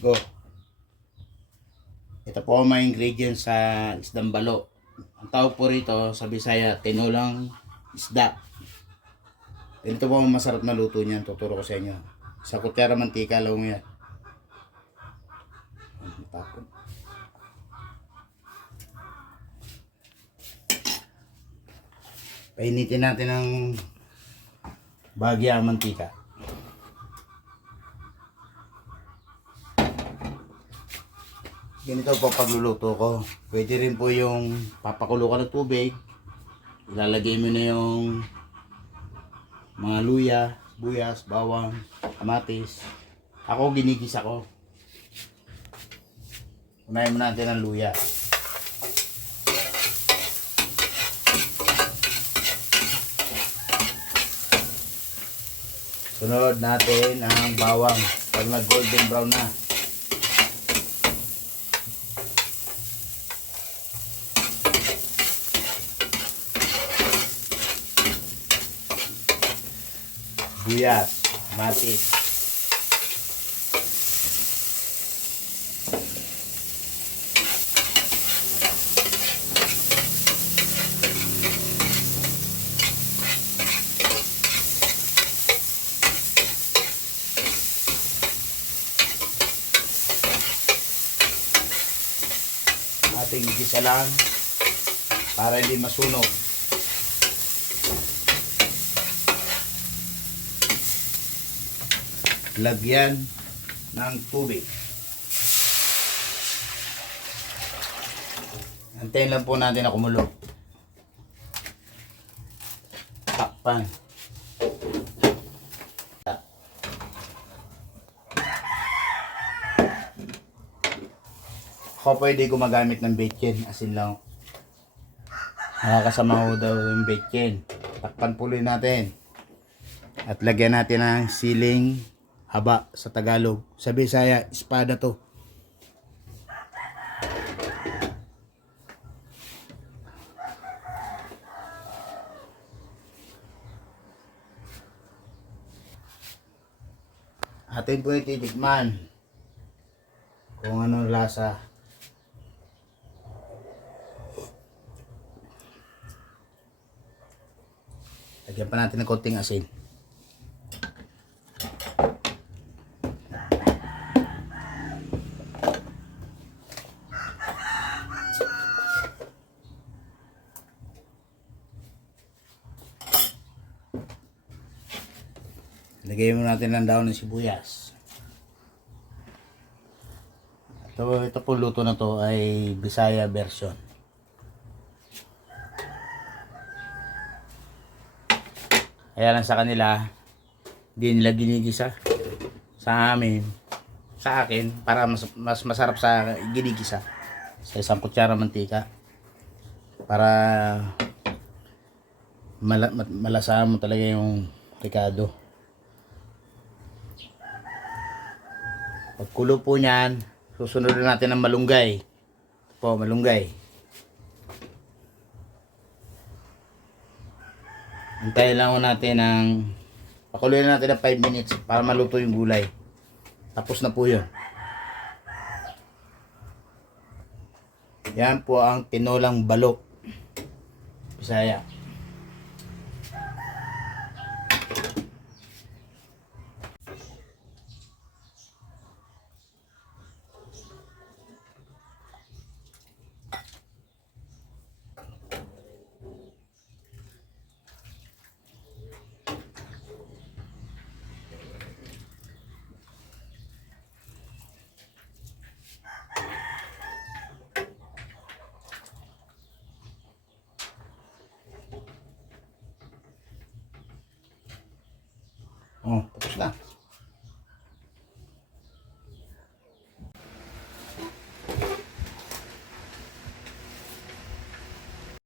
Go. Ito po ang mga ingredients sa isdang balo. Ang tawag po rito sa Bisaya, tinolang isda. Ito po ang masarap na luto niyan. Tuturo ko sa inyo. Sa kutsara mantika, lawang yan. Tapon. Painitin natin ng bahagya ang mantika. Ganito po pagluluto ko. Pwede rin po yung papakulo ka ng tubig. Ilalagay mo na yung mga luya, buyas, bawang, kamatis. Ako ginigisa ko. Unahin mo natin ang luya. Sunod natin ang bawang pag nag golden brown na. Buyas, kamatis. Ating igisa lang para hindi masunog. Lagyan ng tubig. Antayin lang po natin na kumulo. Takpan. Ako pwede gumagamit ng bacon, asin lang. Nakakasama ko daw yung bacon. Takpan po ulit natin. At lagyan natin ng siling haba sa Tagalog. Sa Bisaya, espada to. Atin po ititikman kung ano lasa. Lagyan pa natin ng konting asin. Lagyan mo natin ng daon ng sibuyas. Ito po luto na to ay Bisaya version. Kaya lang sa kanila, hindi nila ginigisa. Sa amin, sa akin, para mas masarap sa ginigisa. Sa isang kutsara mantika. Para malasahan mo talaga yung ricado. Pagkulo po niyan, susunod natin ng malunggay. Ito po, malunggay. Antayin lang natin ng pakuluin natin ng 5 minutes para maluto yung gulay. Tapos na po yun. Yan po ang tinolang balo. Bisaya. Oh, tapos na.